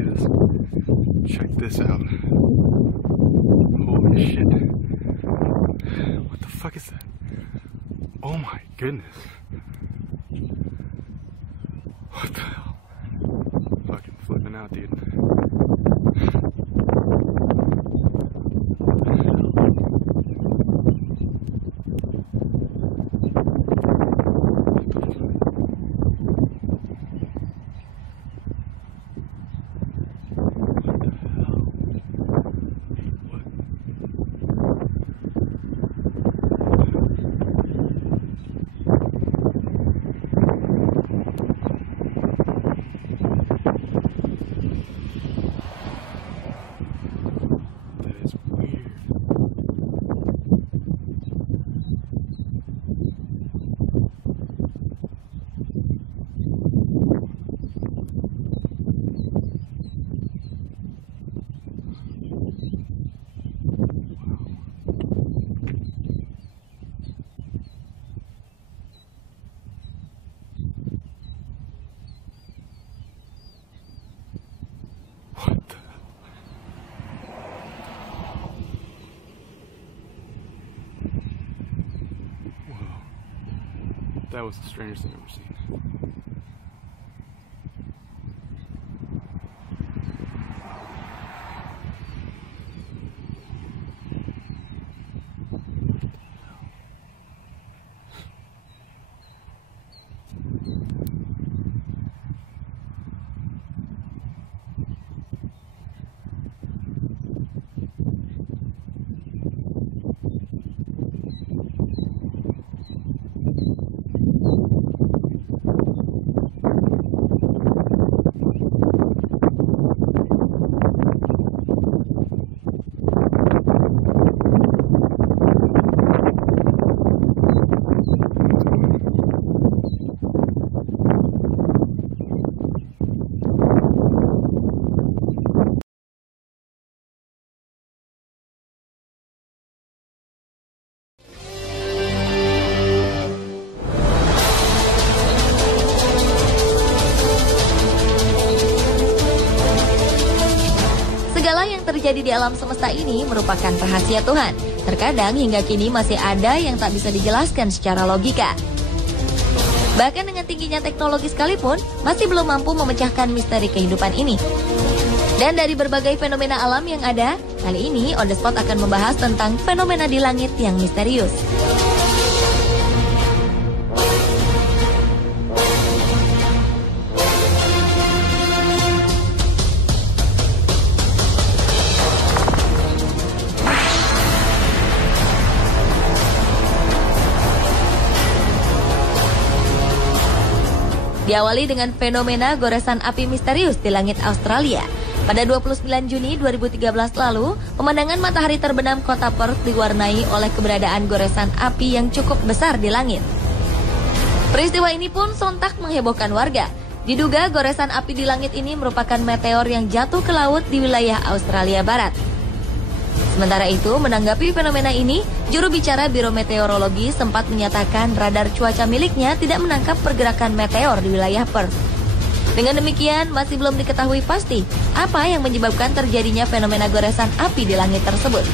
see this. Check this out. Holy shit. What the fuck is that? Oh my goodness. What the hell? Fucking flipping out, dude. That was the strangest thing I've ever seen. Segala yang terjadi di alam semesta ini merupakan rahasia Tuhan. Terkadang hingga kini masih ada yang tak bisa dijelaskan secara logika. Bahkan dengan tingginya teknologi sekalipun, masih belum mampu memecahkan misteri kehidupan ini. Dan dari berbagai fenomena alam yang ada, kali ini On The Spot akan membahas tentang fenomena di langit yang misterius. Diawali dengan fenomena goresan api misterius di langit Australia. Pada 29 Juni 2013 lalu, pemandangan matahari terbenam kota Perth diwarnai oleh keberadaan goresan api yang cukup besar di langit. Peristiwa ini pun sontak menghebohkan warga. Diduga goresan api di langit ini merupakan meteor yang jatuh ke laut di wilayah Australia Barat. Sementara itu, menanggapi fenomena ini, juru bicara Biro Meteorologi sempat menyatakan radar cuaca miliknya tidak menangkap pergerakan meteor di wilayah Perth. Dengan demikian, masih belum diketahui pasti apa yang menyebabkan terjadinya fenomena goresan api di langit tersebut.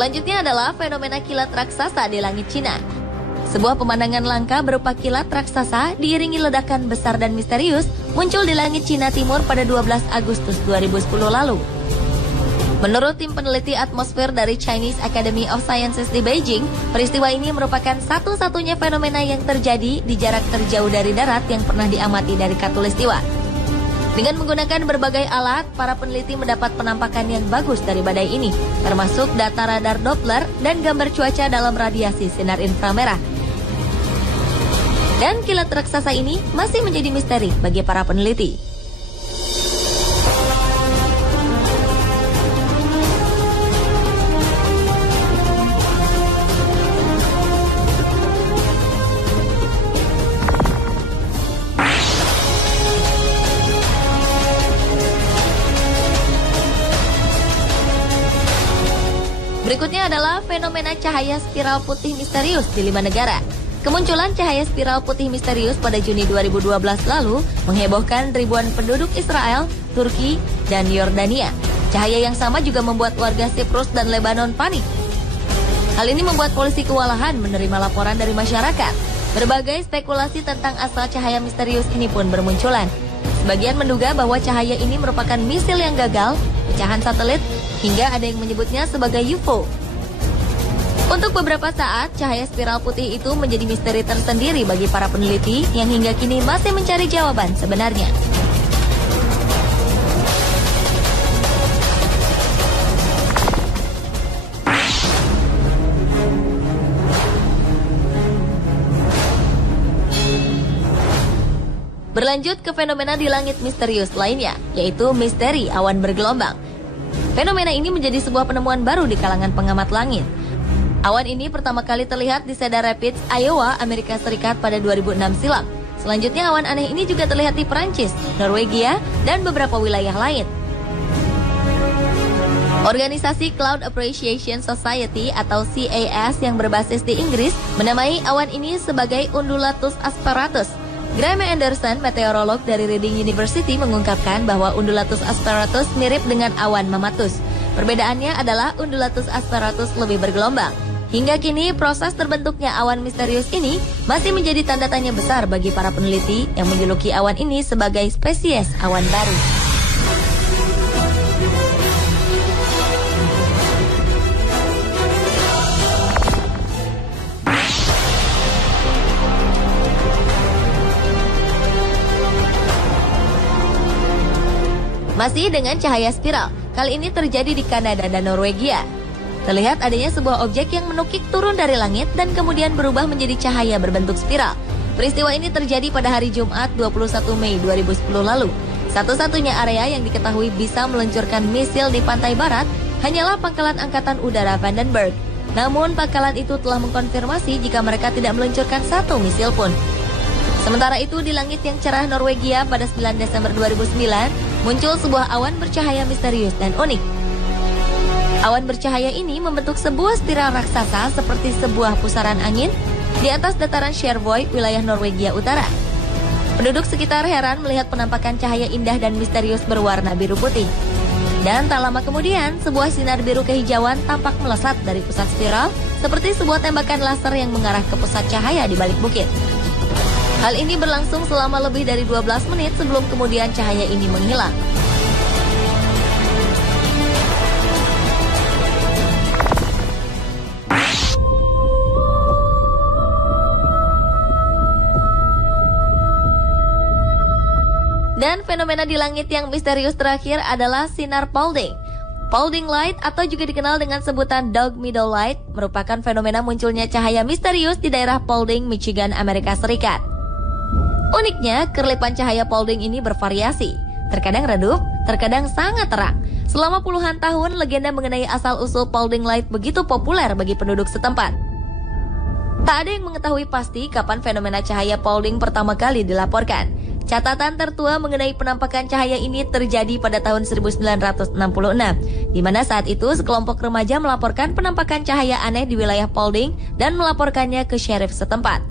Selanjutnya adalah fenomena kilat raksasa di langit Cina. Sebuah pemandangan langka berupa kilat raksasa diiringi ledakan besar dan misterius muncul di langit Cina Timur pada 12 Agustus 2010 lalu. Menurut tim peneliti atmosfer dari Chinese Academy of Sciences di Beijing, peristiwa ini merupakan satu-satunya fenomena yang terjadi di jarak terjauh dari darat yang pernah diamati dari Khatulistiwa. Dengan menggunakan berbagai alat, para peneliti mendapat penampakan yang bagus dari badai ini, termasuk data radar Doppler dan gambar cuaca dalam radiasi sinar inframerah. Dan kilat raksasa ini masih menjadi misteri bagi para peneliti. Berikutnya adalah fenomena cahaya spiral putih misterius di 5 negara. Kemunculan cahaya spiral putih misterius pada Juni 2012 lalu menghebohkan ribuan penduduk Israel, Turki, dan Yordania. Cahaya yang sama juga membuat warga Siprus dan Lebanon panik. Hal ini membuat polisi kewalahan menerima laporan dari masyarakat. Berbagai spekulasi tentang asal cahaya misterius ini pun bermunculan. Sebagian menduga bahwa cahaya ini merupakan misil yang gagal, pecahan satelit, hingga ada yang menyebutnya sebagai UFO. Untuk beberapa saat, cahaya spiral putih itu menjadi misteri tersendiri bagi para peneliti yang hingga kini masih mencari jawaban sebenarnya. Berlanjut ke fenomena di langit misterius lainnya, yaitu misteri awan bergelombang. Fenomena ini menjadi sebuah penemuan baru di kalangan pengamat langit. Awan ini pertama kali terlihat di Cedar Rapids, Iowa, Amerika Serikat pada 2006 silam. Selanjutnya awan aneh ini juga terlihat di Perancis, Norwegia, dan beberapa wilayah lain. Organisasi Cloud Appreciation Society atau CAS yang berbasis di Inggris menamai awan ini sebagai undulatus asperatus. Graham Anderson, meteorolog dari Reading University, mengungkapkan bahwa undulatus asperatus mirip dengan awan mamatus. Perbedaannya adalah undulatus asperatus lebih bergelombang. Hingga kini, proses terbentuknya awan misterius ini masih menjadi tanda tanya besar bagi para peneliti yang menjuluki awan ini sebagai spesies awan baru. Masih dengan cahaya spiral, kali ini terjadi di Kanada dan Norwegia. Terlihat adanya sebuah objek yang menukik turun dari langit dan kemudian berubah menjadi cahaya berbentuk spiral. Peristiwa ini terjadi pada hari Jumat 21 Mei 2010 lalu. Satu-satunya area yang diketahui bisa meluncurkan misil di pantai barat hanyalah Pangkalan Angkatan Udara Vandenberg. Namun pangkalan itu telah mengkonfirmasi jika mereka tidak meluncurkan satu misil pun. Sementara itu di langit yang cerah Norwegia pada 9 Desember 2009, muncul sebuah awan bercahaya misterius dan unik. Awan bercahaya ini membentuk sebuah spiral raksasa seperti sebuah pusaran angin di atas dataran Skjervøy, wilayah Norwegia Utara. Penduduk sekitar heran melihat penampakan cahaya indah dan misterius berwarna biru putih. Dan tak lama kemudian, sebuah sinar biru kehijauan tampak melesat dari pusat spiral seperti sebuah tembakan laser yang mengarah ke pusat cahaya di balik bukit. Hal ini berlangsung selama lebih dari 12 menit sebelum kemudian cahaya ini menghilang. Dan fenomena di langit yang misterius terakhir adalah sinar Paulding. Paulding Light atau juga dikenal dengan sebutan Dog Meadow Light merupakan fenomena munculnya cahaya misterius di daerah Paulding, Michigan, Amerika Serikat. Uniknya, kerlipan cahaya Paulding ini bervariasi. Terkadang redup, terkadang sangat terang. Selama puluhan tahun, legenda mengenai asal-usul Paulding Light begitu populer bagi penduduk setempat. Tak ada yang mengetahui pasti kapan fenomena cahaya Paulding pertama kali dilaporkan. Catatan tertua mengenai penampakan cahaya ini terjadi pada tahun 1966, di mana saat itu sekelompok remaja melaporkan penampakan cahaya aneh di wilayah Paulding dan melaporkannya ke sheriff setempat.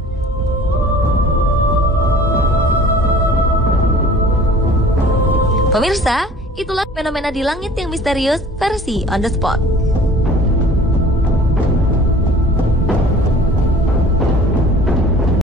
Pemirsa, itulah fenomena di langit yang misterius versi On The Spot.